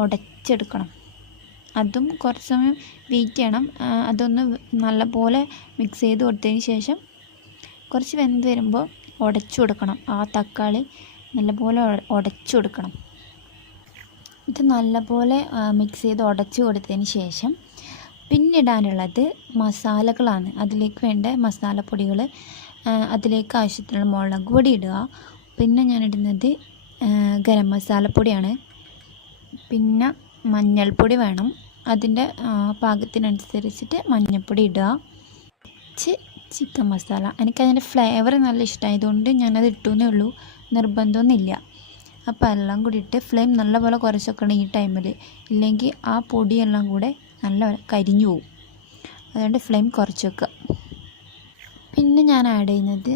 ഉടച്ചെടുക്കണം. അതും കുറച്ച് സമയം വെയിറ്റ് ചെയ്യണം. അതൊന്ന് നല്ലപോലെ മിക്സ് ചെയ്ത് കൊടുത്തതിന് ശേഷം കുറച്ച് വെന്ത് വരുമ്പോൾ ഉടച്ചു കൊടുക്കണം. ആ തക്കാളി നല്ലപോലെ ഉടച്ചു കൊടുക്കണം. ഇത് നല്ലപോലെ മിക്സ് ചെയ്ത് ഉടച്ചു കൊടുത്തതിന് ശേഷം പിന്നിടാനുള്ളത് മസാലകളാണ്. അതിലേക്ക് വേണ്ട മസാലപ്പൊടികൾ, അതിലേക്ക് ആവശ്യത്തിനുള്ള മുളക് പൊടി ഇടുക. പിന്നെ ഞാനിടുന്നത് ഗരം മസാലപ്പൊടിയാണ്. പിന്നെ മഞ്ഞൾപ്പൊടി വേണം. അതിൻ്റെ പാകത്തിനനുസരിച്ചിട്ട് മഞ്ഞൾപ്പൊടി ഇടുക. ചിക്കൻ മസാല, എനിക്കതിൻ്റെ ഫ്ലേവർ നല്ല ഇഷ്ടമായതുകൊണ്ട് ഞാനത് ഇട്ടുവെന്നേ ഉള്ളൂ, നിർബന്ധമൊന്നുമില്ല. അപ്പോൾ എല്ലാം കൂടി ഇട്ട് ഫ്ലെയിം നല്ലപോലെ കുറച്ച് വെക്കണം ഈ ടൈമിൽ. ഇല്ലെങ്കിൽ ആ പൊടിയെല്ലാം കൂടെ നല്ല കരിഞ്ഞു പോവും. അതുകൊണ്ട് ഫ്ലെയിം കുറച്ച് വെക്കുക. പിന്നെ ഞാൻ ആഡ് ചെയ്യുന്നത്